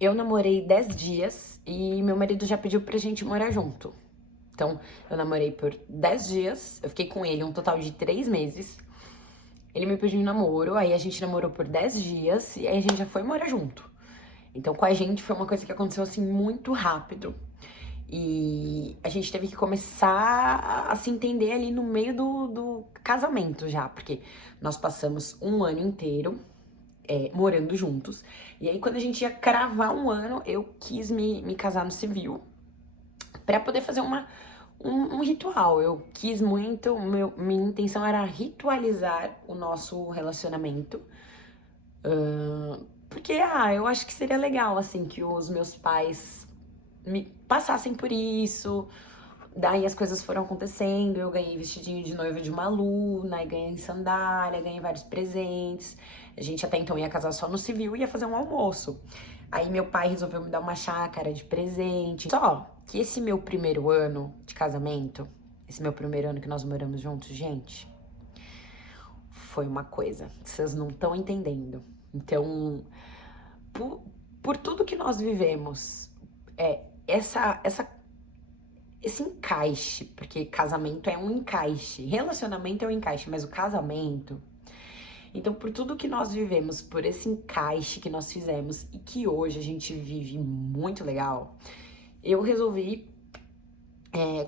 Eu namorei 10 dias e meu marido já pediu pra gente morar junto. Então, eu namorei por 10 dias, eu fiquei com ele um total de 3 meses. Ele me pediu em namoro, aí a gente namorou por 10 dias e aí a gente já foi morar junto. Então, com a gente foi uma coisa que aconteceu assim muito rápido. E a gente teve que começar a se entender ali no meio do casamento já, porque nós passamos um ano inteiro morando juntos. E aí, quando a gente ia cravar um ano, eu quis me casar no civil pra poder fazer um ritual. Eu quis muito, minha intenção era ritualizar o nosso relacionamento. Porque, eu acho que seria legal, assim, que os meus pais me passassem por isso. Daí as coisas foram acontecendo, eu ganhei vestidinho de noiva de uma aluna, aí ganhei sandália, ganhei vários presentes. A gente até então ia casar só no civil e ia fazer um almoço. Aí meu pai resolveu me dar uma chácara de presente. Só que esse meu primeiro ano de casamento, esse meu primeiro ano que nós moramos juntos, gente, foi uma coisa, vocês não estão entendendo. Então, por, por tudo que nós vivemos, esse encaixe, porque casamento é um encaixe, relacionamento é um encaixe, mas o casamento. Então, por tudo que nós vivemos, por esse encaixe que nós fizemos e que hoje a gente vive muito legal, eu resolvi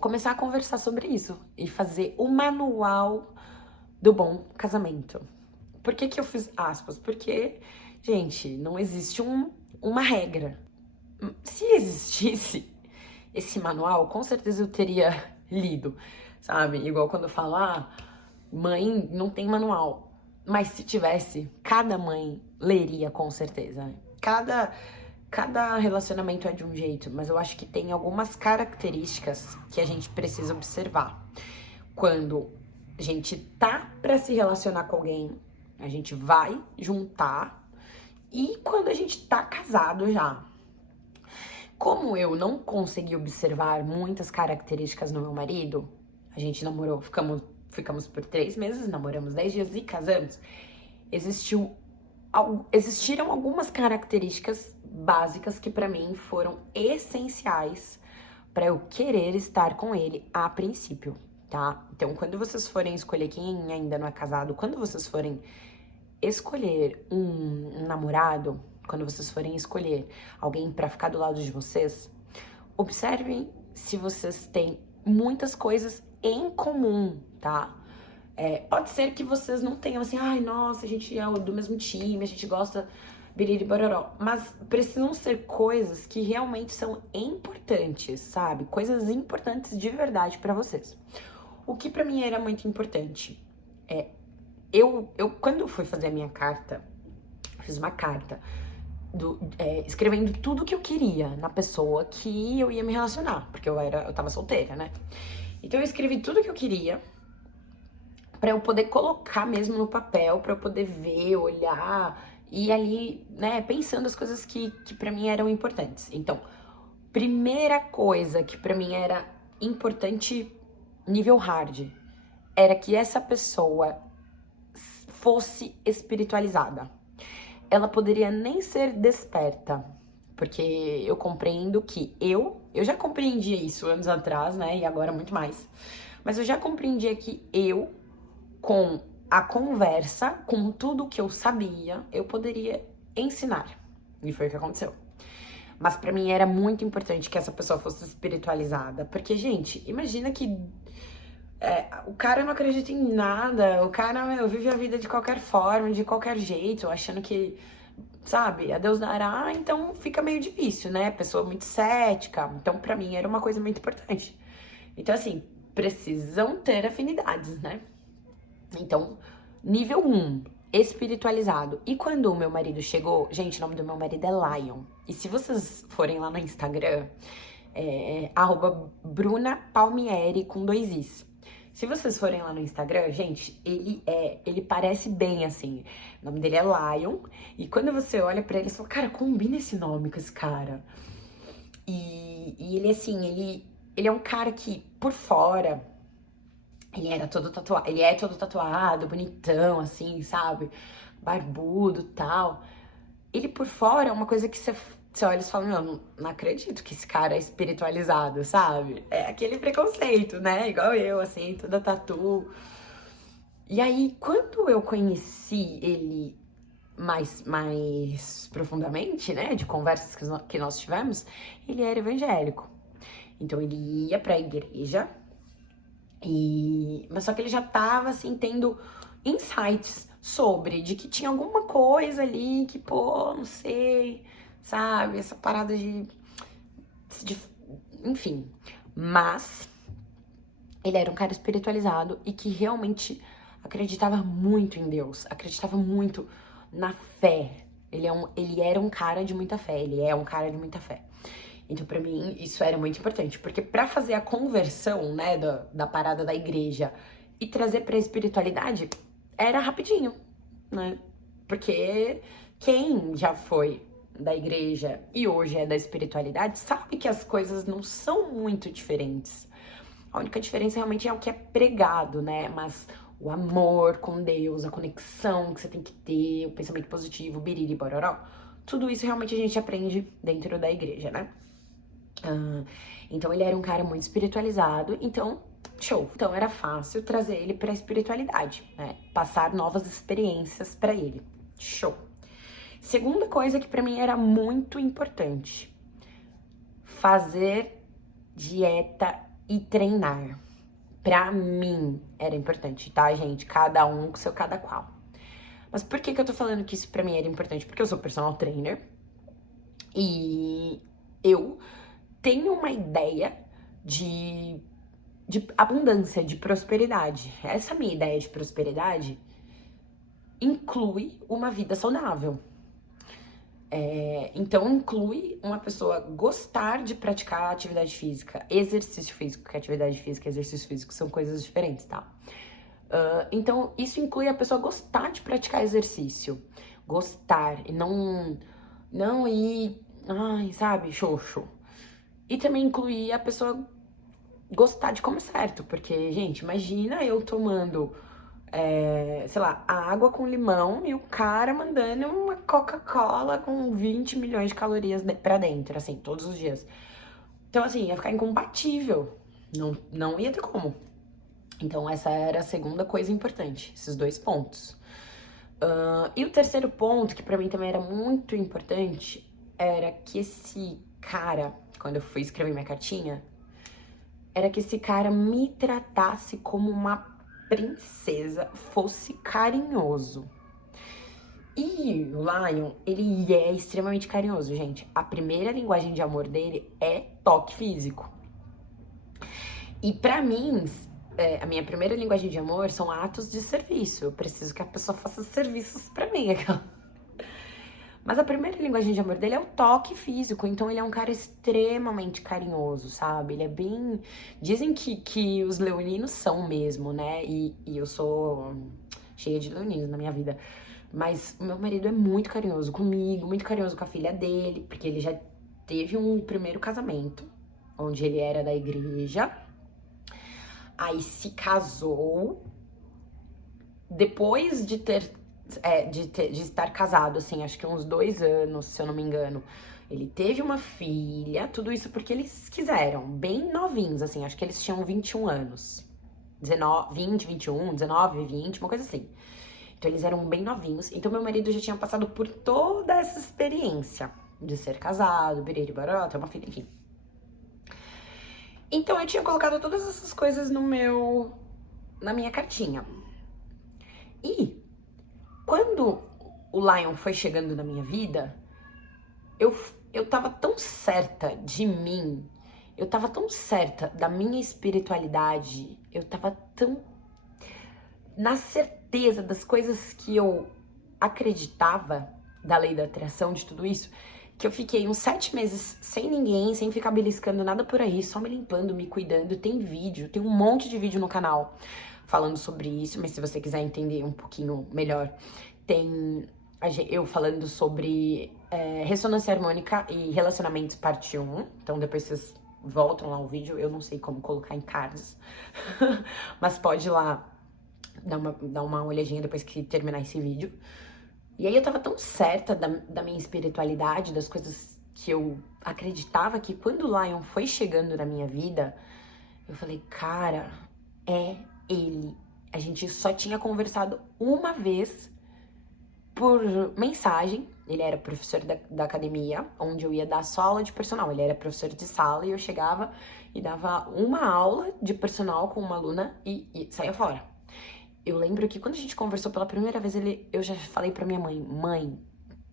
começar a conversar sobre isso e fazer o manual do bom casamento. Por que que eu fiz aspas? Porque, gente, não existe uma regra. Se existisse esse manual, com certeza eu teria lido, sabe? Igual quando eu falo, mãe não tem manual. Mas se tivesse, cada mãe leria com certeza. Cada relacionamento é de um jeito, mas eu acho que tem algumas características que a gente precisa observar. Quando a gente tá pra se relacionar com alguém, a gente vai juntar, e quando a gente tá casado já. Como eu não consegui observar muitas características no meu marido, a gente namorou, ficamos por 3 meses, namoramos 10 dias e casamos. Existiram algumas características básicas que pra mim foram essenciais pra eu querer estar com ele a princípio, tá? Então, quando vocês forem escolher quem ainda não é casado, quando vocês forem escolher um namorado, quando vocês forem escolher alguém pra ficar do lado de vocês, observem se vocês têm muitas coisas em comum, tá? Pode ser que vocês não tenham assim, ai, nossa, a gente é do mesmo time, a gente gosta biriri bororó, mas precisam ser coisas que realmente são importantes, sabe? Coisas importantes de verdade pra vocês. O que pra mim era muito importante é quando eu fui fazer a minha carta, eu fiz uma carta escrevendo tudo que eu queria na pessoa que eu ia me relacionar, porque eu tava solteira, né? Então eu escrevi tudo que eu queria pra eu poder colocar mesmo no papel, pra eu poder ver, olhar e ali, né, pensando as coisas que para mim eram importantes. Então, primeira coisa que pra mim era importante nível hard era que essa pessoa fosse espiritualizada. Ela poderia nem ser desperta, porque eu compreendo que eu já compreendia isso anos atrás, né, e agora muito mais. Mas eu já compreendia que com a conversa, com tudo que eu sabia, eu poderia ensinar. E foi o que aconteceu. Mas pra mim era muito importante que essa pessoa fosse espiritualizada, porque, gente, imagina que o cara não acredita em nada, o cara, vive a vida de qualquer forma, de qualquer jeito, achando que, sabe, a Deus dará, então fica meio difícil, né? Pessoa muito cética. Então, pra mim, era uma coisa muito importante. Então, assim, precisam ter afinidades, né? Então, nível 1, espiritualizado. E quando o meu marido chegou, gente, o nome do meu marido é Lion. E se vocês forem lá no Instagram, @Bruna Palmieri com 2 Is. Se vocês forem lá no Instagram, gente, ele parece bem assim. O nome dele é Lion. E quando você olha pra ele, você fala, cara, combina esse nome com esse cara. E ele, assim, ele é um cara que, por fora, ele é todo tatuado, bonitão, assim, sabe? Barbudo, tal. Ele por fora é uma coisa que você olha e fala, meu, não acredito que esse cara é espiritualizado, sabe? É aquele preconceito, né? Igual eu, assim, toda tatu. E aí, quando eu conheci ele mais profundamente, né, de conversas que nós tivemos, ele era evangélico. Então ele ia pra igreja, mas só que ele já tava, assim, tendo insights sobre, de que tinha alguma coisa ali que, pô, não sei, sabe, essa parada de enfim. Mas ele era um cara espiritualizado e que realmente acreditava muito em Deus, acreditava muito na fé. Ele era um cara de muita fé, ele é um cara de muita fé. Então, pra mim, isso era muito importante, porque pra fazer a conversão, né, da parada da igreja e trazer pra espiritualidade, era rapidinho, né? Porque quem já foi da igreja e hoje é da espiritualidade sabe que as coisas não são muito diferentes. A única diferença realmente é o que é pregado, né? Mas o amor com Deus, a conexão que você tem que ter, o pensamento positivo, biriri, bororó, tudo isso realmente a gente aprende dentro da igreja, né? Então ele era um cara muito espiritualizado, então show. Então era fácil trazer ele pra espiritualidade, né? Passar novas experiências pra ele. Show. Segunda coisa que pra mim era muito importante: fazer dieta e treinar. Pra mim era importante, tá, gente? Cada um com seu cada qual. Mas por que eu tô falando que isso pra mim era importante? Porque eu sou personal trainer e eu tenho uma ideia de abundância, de prosperidade. Essa minha ideia de prosperidade inclui uma vida saudável. Então, inclui uma pessoa gostar de praticar atividade física, exercício físico, que atividade física e exercício físico são coisas diferentes, tá? Então, isso inclui a pessoa gostar de praticar exercício. Gostar e não ir, ai, sabe, xoxo. E também incluir a pessoa gostar de comer certo, porque, gente, imagina eu tomando, sei lá, água com limão e o cara mandando uma Coca-Cola com 20 milhões de calorias pra dentro, assim, todos os dias. Então, assim, ia ficar incompatível. Não ia ter como. Então, essa era a segunda coisa importante, esses dois pontos. E o terceiro ponto, que pra mim também era muito importante, era que esse cara, quando eu fui escrever minha cartinha, era que esse cara me tratasse como uma princesa, fosse carinhoso. E o Lion, ele é extremamente carinhoso, gente. A primeira linguagem de amor dele é toque físico. E pra mim, a minha primeira linguagem de amor são atos de serviço. Eu preciso que a pessoa faça serviços pra mim. Mas a primeira linguagem de amor dele é o toque físico. Então ele é um cara extremamente carinhoso, sabe? Ele é bem... Dizem que os leoninos são mesmo, né? E eu sou cheia de leoninos na minha vida. Mas o meu marido é muito carinhoso comigo, muito carinhoso com a filha dele, porque ele já teve um primeiro casamento, onde ele era da igreja. Aí se casou. Depois de estar casado, assim, acho que uns 2 anos, se eu não me engano, ele teve uma filha, tudo isso porque eles quiseram, bem novinhos, assim, acho que eles tinham 21 anos. 20, 21, 19, 20, uma coisa assim. Então eles eram bem novinhos. Então meu marido já tinha passado por toda essa experiência de ser casado, biriri, baró, ter uma filha, enfim. Então eu tinha colocado todas essas coisas na minha cartinha. E quando o Lion foi chegando na minha vida, eu tava tão certa de mim, eu tava tão certa da minha espiritualidade, eu tava tão na certeza das coisas que eu acreditava, da lei da atração, de tudo isso, que eu fiquei uns 7 meses sem ninguém, sem ficar beliscando nada por aí, só me limpando, me cuidando. Tem vídeo, tem um monte de vídeo no canal falando sobre isso, mas se você quiser entender um pouquinho melhor, tem eu falando sobre ressonância harmônica e relacionamentos parte 1, então depois vocês voltam lá o vídeo, eu não sei como colocar em cards, mas pode ir lá dar uma olhadinha depois que terminar esse vídeo. E aí eu tava tão certa da minha espiritualidade, das coisas que eu acreditava que quando o Lion foi chegando na minha vida, eu falei, cara, é ele. A gente só tinha conversado uma vez por mensagem. Ele era professor da academia, onde eu ia dar só aula de personal. Ele era professor de sala e eu chegava e dava uma aula de personal com uma aluna e saía fora. Eu lembro que quando a gente conversou pela primeira vez, eu já falei pra minha mãe, mãe,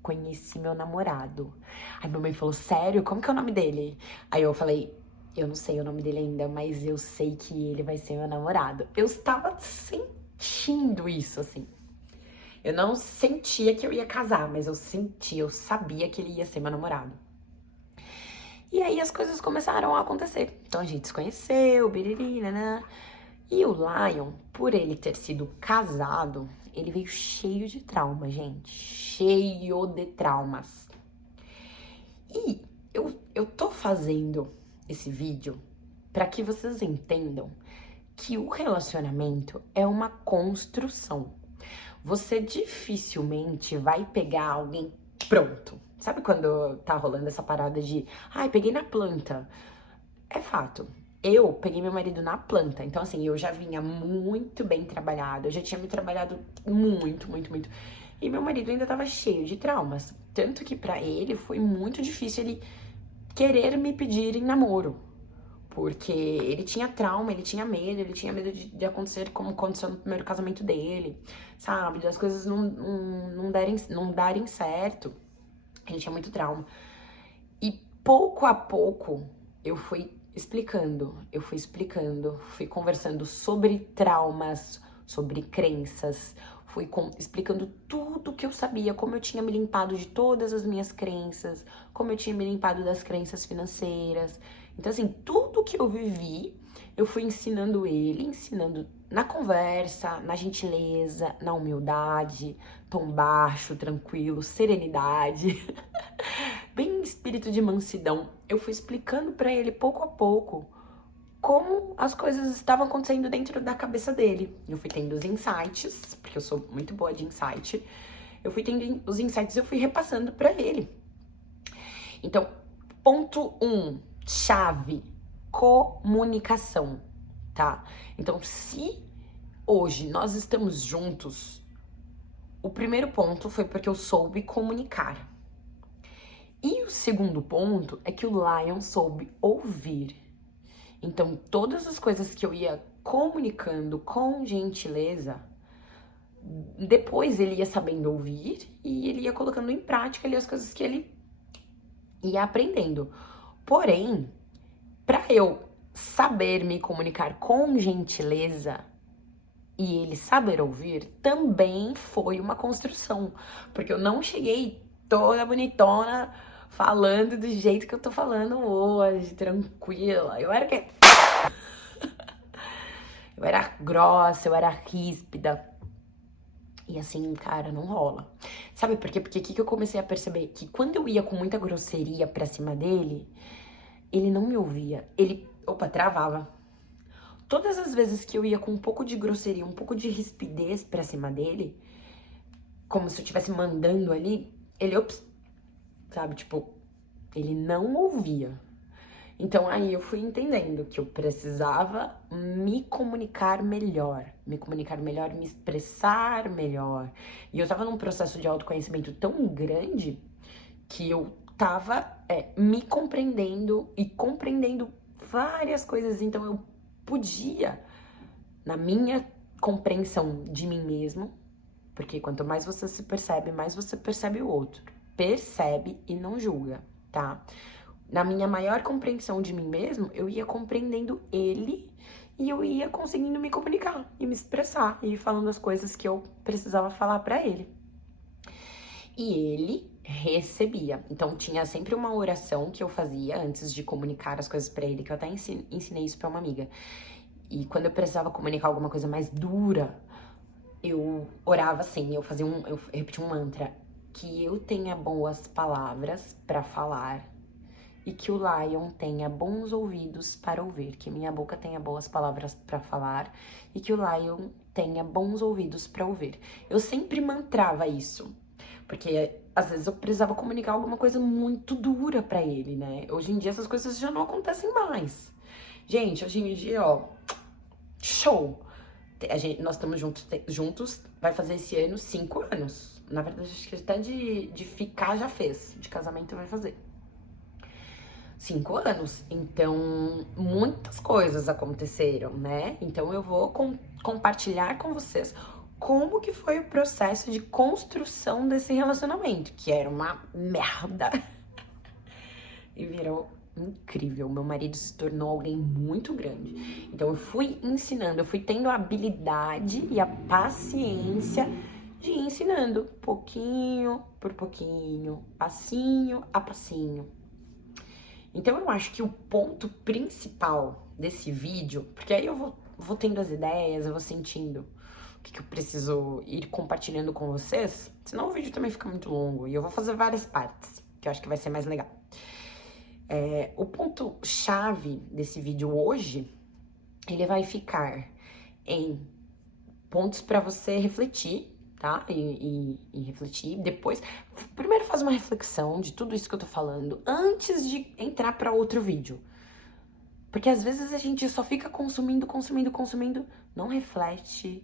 conheci meu namorado. Aí minha mãe falou, sério? Como que é o nome dele? Aí eu falei, eu não sei o nome dele ainda, mas eu sei que ele vai ser meu namorado. Eu estava sentindo isso, assim. Eu não sentia que eu ia casar, mas eu sentia, eu sabia que ele ia ser meu namorado. E aí as coisas começaram a acontecer. Então a gente se conheceu, biriri, nanã. E o Lion, por ele ter sido casado, ele veio cheio de trauma, gente. Cheio de traumas. E eu tô fazendo esse vídeo para que vocês entendam que o relacionamento é uma construção. Você dificilmente vai pegar alguém pronto. Sabe quando tá rolando essa parada de, ai, peguei na planta? É fato. Eu peguei meu marido na planta. Então, assim, eu já vinha muito bem trabalhado. Eu já tinha me trabalhado muito, muito, muito. E meu marido ainda tava cheio de traumas. Tanto que pra ele foi muito difícil ele querer me pedir em namoro. Porque ele tinha trauma, ele tinha medo de acontecer como aconteceu no primeiro casamento dele, sabe? Das coisas não darem certo. Ele tinha muito trauma. E pouco a pouco eu fui explicando, fui conversando sobre traumas, sobre crenças, explicando tudo que eu sabia, como eu tinha me limpado de todas as minhas crenças, como eu tinha me limpado das crenças financeiras. Então, assim, tudo que eu vivi, eu fui ensinando ele, ensinando na conversa, na gentileza, na humildade, tom baixo, tranquilo, serenidade. Bem espírito de mansidão, eu fui explicando pra ele pouco a pouco como as coisas estavam acontecendo dentro da cabeça dele. Eu fui tendo os insights, porque eu sou muito boa de insight. Eu fui tendo os insights e eu fui repassando pra ele. Então, ponto 1, chave, comunicação, tá? Então, se hoje nós estamos juntos, o primeiro ponto foi porque eu soube comunicar. E o segundo ponto é que o Lion soube ouvir. Então, todas as coisas que eu ia comunicando com gentileza, depois ele ia sabendo ouvir e ele ia colocando em prática ali as coisas que ele ia aprendendo. Porém, para eu saber me comunicar com gentileza e ele saber ouvir, também foi uma construção. Porque eu não cheguei toda bonitona falando do jeito que eu tô falando hoje, tranquila. Eu era o quê? Eu era grossa, eu era ríspida. E assim, cara, não rola. Sabe por quê? Porque o que eu comecei a perceber? Que quando eu ia com muita grosseria pra cima dele, ele não me ouvia. Ele, travava. Todas as vezes que eu ia com um pouco de grosseria, um pouco de rispidez pra cima dele, como se eu estivesse mandando ali, ele, sabe, tipo, ele não ouvia. Então aí eu fui entendendo que eu precisava me comunicar melhor, me expressar melhor. E eu tava num processo de autoconhecimento tão grande que eu tava me compreendendo e compreendendo várias coisas. Então eu podia, na minha compreensão de mim mesmo, porque quanto mais você se percebe, mais você percebe o outro. Percebe e não julga, tá? Na minha maior compreensão de mim mesmo, eu ia compreendendo ele e eu ia conseguindo me comunicar e me expressar e ir falando as coisas que eu precisava falar pra ele. E ele recebia. Então tinha sempre uma oração que eu fazia antes de comunicar as coisas pra ele, que eu até ensinei isso pra uma amiga. E quando eu precisava comunicar alguma coisa mais dura, eu orava assim, eu repetia um mantra: que eu tenha boas palavras pra falar e que o Lion tenha bons ouvidos para ouvir, que minha boca tenha boas palavras para falar e que o Lion tenha bons ouvidos para ouvir. Eu sempre mantrava isso, porque às vezes eu precisava comunicar alguma coisa muito dura pra ele, né? Hoje em dia essas coisas já não acontecem mais. Gente, hoje em dia, ó, show! Nós estamos juntos, vai fazer esse ano 5 anos. Na verdade, acho que até de ficar já fez. De casamento vai fazer 5 anos. Então, muitas coisas aconteceram, né? Então, eu vou compartilhar com vocês como que foi o processo de construção desse relacionamento, que era uma merda. E virou incrível. Meu marido se tornou alguém muito grande. Então eu fui ensinando, eu fui tendo a habilidade e a paciência de ir ensinando pouquinho por pouquinho, passinho a passinho. Então eu acho que o ponto principal desse vídeo, porque aí eu vou tendo as ideias, eu vou sentindo o que eu preciso ir compartilhando com vocês, senão o vídeo também fica muito longo e eu vou fazer várias partes, que eu acho que vai ser mais legal. O ponto-chave desse vídeo hoje, ele vai ficar em pontos para você refletir, tá? E refletir. Depois, primeiro faz uma reflexão de tudo isso que eu tô falando, antes de entrar para outro vídeo. Porque às vezes a gente só fica consumindo, não reflete,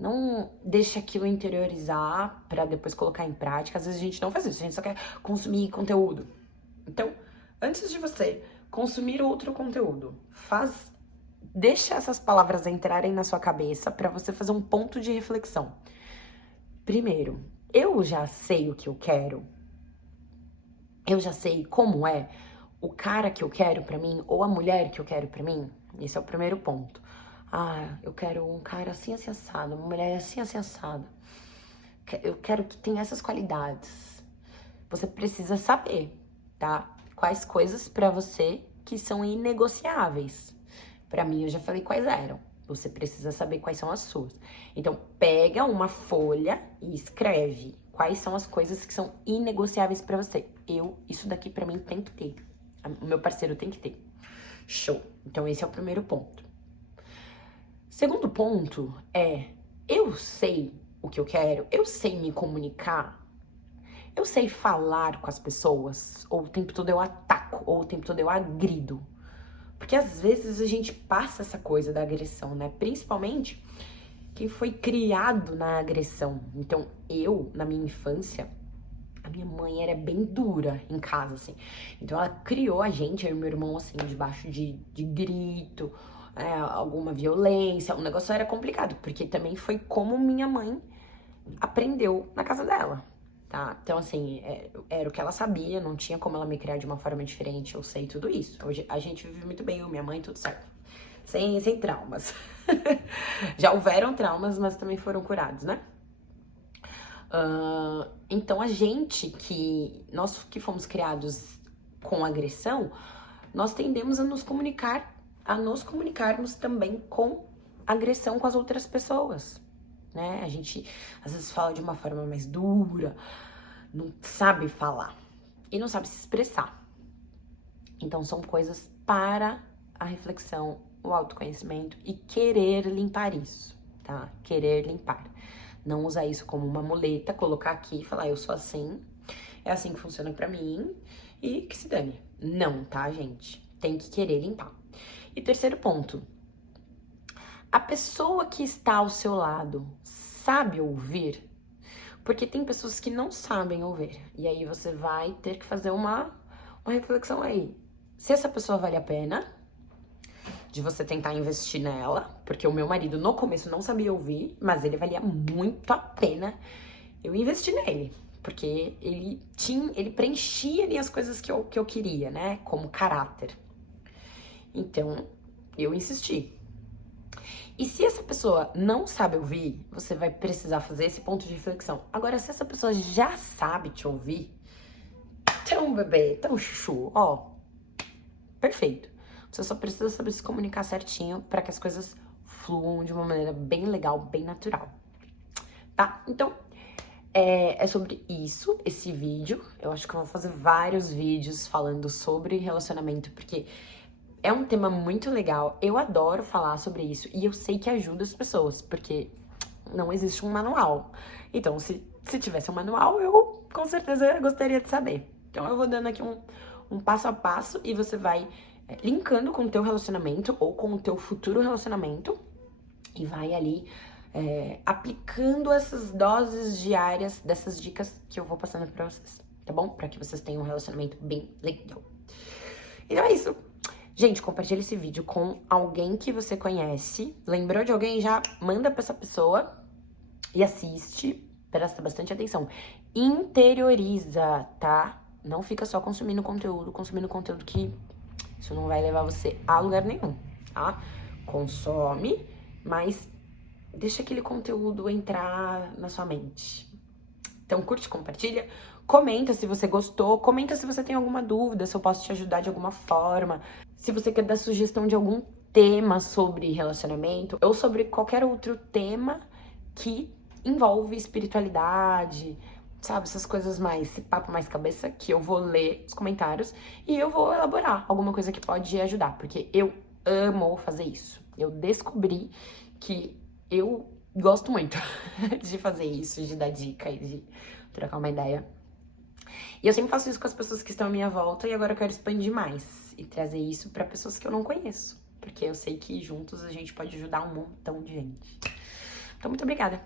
não deixa aquilo interiorizar para depois colocar em prática. Às vezes a gente não faz isso, a gente só quer consumir conteúdo. Então, antes de você consumir outro conteúdo, deixa essas palavras entrarem na sua cabeça para você fazer um ponto de reflexão. Primeiro, eu já sei o que eu quero. Eu já sei como é o cara que eu quero pra mim ou a mulher que eu quero pra mim. Esse é o primeiro ponto. Eu quero um cara assim, assim, assado, uma mulher assim, assim, assado. Eu quero que tenha essas qualidades. Você precisa saber, tá? Quais coisas pra você que são inegociáveis. Pra mim, eu já falei quais eram. Você precisa saber quais são as suas. Então, pega uma folha e escreve quais são as coisas que são inegociáveis pra você. Isso daqui pra mim tem que ter. O meu parceiro tem que ter. Show. Então, esse é o primeiro ponto. Segundo ponto eu sei o que eu quero, eu sei me comunicar, eu sei falar com as pessoas, ou o tempo todo eu ataco, ou o tempo todo eu agrido. Porque às vezes a gente passa essa coisa da agressão, né? Principalmente quem foi criado na agressão. Então, na minha infância, a minha mãe era bem dura em casa, assim. Então, ela criou a gente, eu e meu irmão, assim, debaixo de grito, alguma violência. O negócio era complicado, porque também foi como minha mãe aprendeu na casa dela, tá? Então, assim, era o que ela sabia, não tinha como ela me criar de uma forma diferente, eu sei tudo isso. Hoje a gente vive muito bem, eu, minha mãe, tudo certo. Sem traumas. Já houveram traumas, mas também foram curados, né? Então, nós que fomos criados com agressão, nós tendemos a nos comunicarmos também com agressão com as outras pessoas, né? A gente às vezes fala de uma forma mais dura, não sabe falar e não sabe se expressar. Então são coisas para a reflexão, o autoconhecimento e querer limpar isso, tá? Querer limpar. Não usar isso como uma muleta, colocar aqui e falar, eu sou assim, é assim que funciona pra mim e que se dane. Não, tá, gente? Tem que querer limpar. E terceiro ponto, a pessoa que está ao seu lado sabe ouvir? Porque tem pessoas que não sabem ouvir. E aí você vai ter que fazer uma reflexão aí. Se essa pessoa vale a pena de você tentar investir nela, porque o meu marido no começo não sabia ouvir, mas ele valia muito a pena eu investir nele. Porque ele preenchia ali as coisas que eu queria, né? Como caráter. Então, eu insisti. E se essa pessoa não sabe ouvir, você vai precisar fazer esse ponto de reflexão. Agora, se essa pessoa já sabe te ouvir, então, bebê, então, chuchu, ó, perfeito. Você só precisa saber se comunicar certinho para que as coisas fluam de uma maneira bem legal, bem natural. Tá? Então, é sobre isso, esse vídeo. Eu acho que eu vou fazer vários vídeos falando sobre relacionamento, porque é um tema muito legal, eu adoro falar sobre isso e eu sei que ajuda as pessoas, porque não existe um manual. Então, se tivesse um manual, eu com certeza eu gostaria de saber. Então eu vou dando aqui um passo a passo e você vai linkando com o teu relacionamento ou com o teu futuro relacionamento e vai ali aplicando essas doses diárias dessas dicas que eu vou passando pra vocês, tá bom? Pra que vocês tenham um relacionamento bem legal. Então é isso. Gente, compartilha esse vídeo com alguém que você conhece. Lembrou de alguém? Já manda pra essa pessoa e assiste. Presta bastante atenção. Interioriza, tá? Não fica só consumindo conteúdo que isso não vai levar você a lugar nenhum, tá? Consome, mas deixa aquele conteúdo entrar na sua mente. Então curte, compartilha, comenta se você gostou, comenta se você tem alguma dúvida, se eu posso te ajudar de alguma forma, se você quer dar sugestão de algum tema sobre relacionamento ou sobre qualquer outro tema que envolve espiritualidade, sabe, essas coisas mais, esse papo mais cabeça, que eu vou ler os comentários e eu vou elaborar alguma coisa que pode ajudar, porque eu amo fazer isso. Eu descobri que eu gosto muito de fazer isso, de dar dica e de trocar uma ideia. E eu sempre faço isso com as pessoas que estão à minha volta e agora eu quero expandir mais e trazer isso para pessoas que eu não conheço, porque eu sei que juntos a gente pode ajudar um montão de gente. Então, muito obrigada!